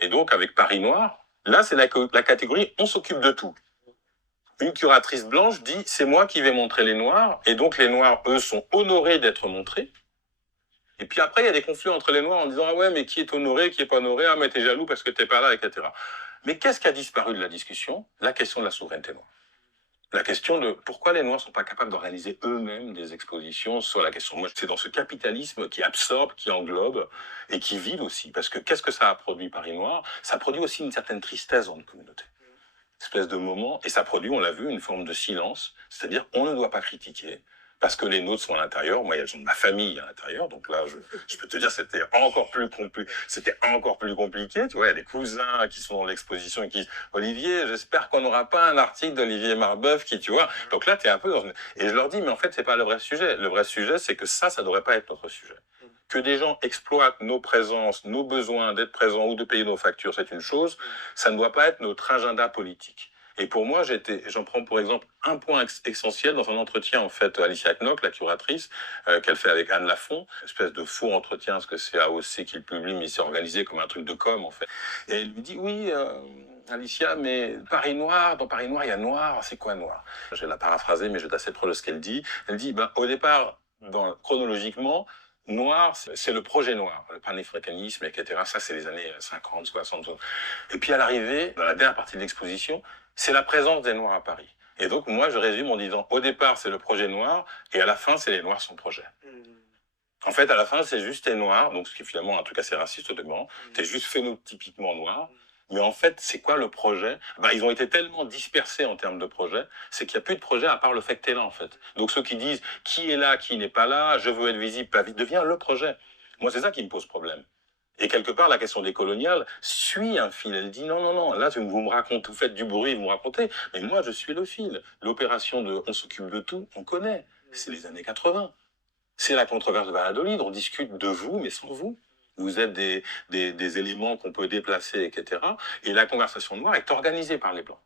Et donc, avec Paris Noir, là, c'est la catégorie « on s'occupe de tout ». Une curatrice blanche dit « c'est moi qui vais montrer les Noirs », et donc les Noirs, eux, sont honorés d'être montrés. Et puis après, il y a des conflits entre les Noirs en disant « ah ouais, mais qui est honoré, qui est pas honoré, ah mais t'es jaloux parce que t'es pas là, etc. » Mais qu'est-ce qui a disparu de la discussion? La question de la souveraineté noire. La question de pourquoi les Noirs ne sont pas capables d'organiser eux-mêmes des expositions sur la question. Moi, c'est dans ce capitalisme qui absorbe, qui englobe et qui vide aussi. Parce que qu'est-ce que ça a produit Paris Noir? Ça a produit aussi une certaine tristesse dans une communauté. Une espèce de moment, et ça produit, on l'a vu, une forme de silence. C'est-à-dire, on ne doit pas critiquer. Parce que les nôtres sont à l'intérieur, moi, il y a des gens de ma famille à l'intérieur, donc là, je peux te dire, c'était encore plus compliqué, tu vois, il y a des cousins qui sont dans l'exposition et qui disent, Olivier, j'espère qu'on n'aura pas un article d'Olivier Marbeuf qui, tu vois, donc là, t'es un peu dans une... Et je leur dis, mais en fait, c'est pas le vrai sujet. Le vrai sujet, c'est que ça devrait pas être notre sujet. Que des gens exploitent nos présences, nos besoins d'être présents ou de payer nos factures, c'est une chose, ça ne doit pas être notre agenda politique. Et pour moi, j'en prends pour exemple un point essentiel dans un entretien, en fait, Alicia Knock, la curatrice, qu'elle fait avec Anne Lafont, une espèce de faux entretien, parce que c'est AOC qui le publie, mais c'est organisé comme un truc de com, en fait. Et elle lui dit, oui, Alicia, mais Paris Noir, dans Paris Noir, il y a noir, c'est quoi noir? Je vais la paraphraser, mais je vais assez proche de ce qu'elle dit. Elle dit, ben, au départ, chronologiquement, noir, c'est le projet noir, le panafricanisme, etc. Ça, c'est les années 50, 60. Et puis à l'arrivée, dans la dernière partie de l'exposition, c'est la présence des Noirs à Paris. Et donc, moi, je résume en disant, au départ, c'est le projet noir, et à la fin, c'est les Noirs sans projet. En fait, à la fin, c'est juste les Noirs, donc ce qui est finalement un truc assez raciste, honnêtement. C'est juste phénotypiquement noir. Mais en fait, c'est quoi le projet? Ben, ils ont été tellement dispersés en termes de projet, c'est qu'il n'y a plus de projet à part le fait que tu es là, en fait. Donc ceux qui disent, qui est là, qui n'est pas là, je veux être visible, pas vite, devient le projet. Moi, c'est ça qui me pose problème. Et quelque part, la question des coloniales suit un fil. Elle dit non, non, non, là, vous me racontez, vous faites du bruit, vous me racontez, mais moi, je suis le fil. L'opération de on s'occupe de tout, on connaît. C'est les années 80. C'est la controverse de Valladolid. On discute de vous, mais sans vous. Vous êtes des éléments qu'on peut déplacer, etc. Et la conversation noire est organisée par les Blancs.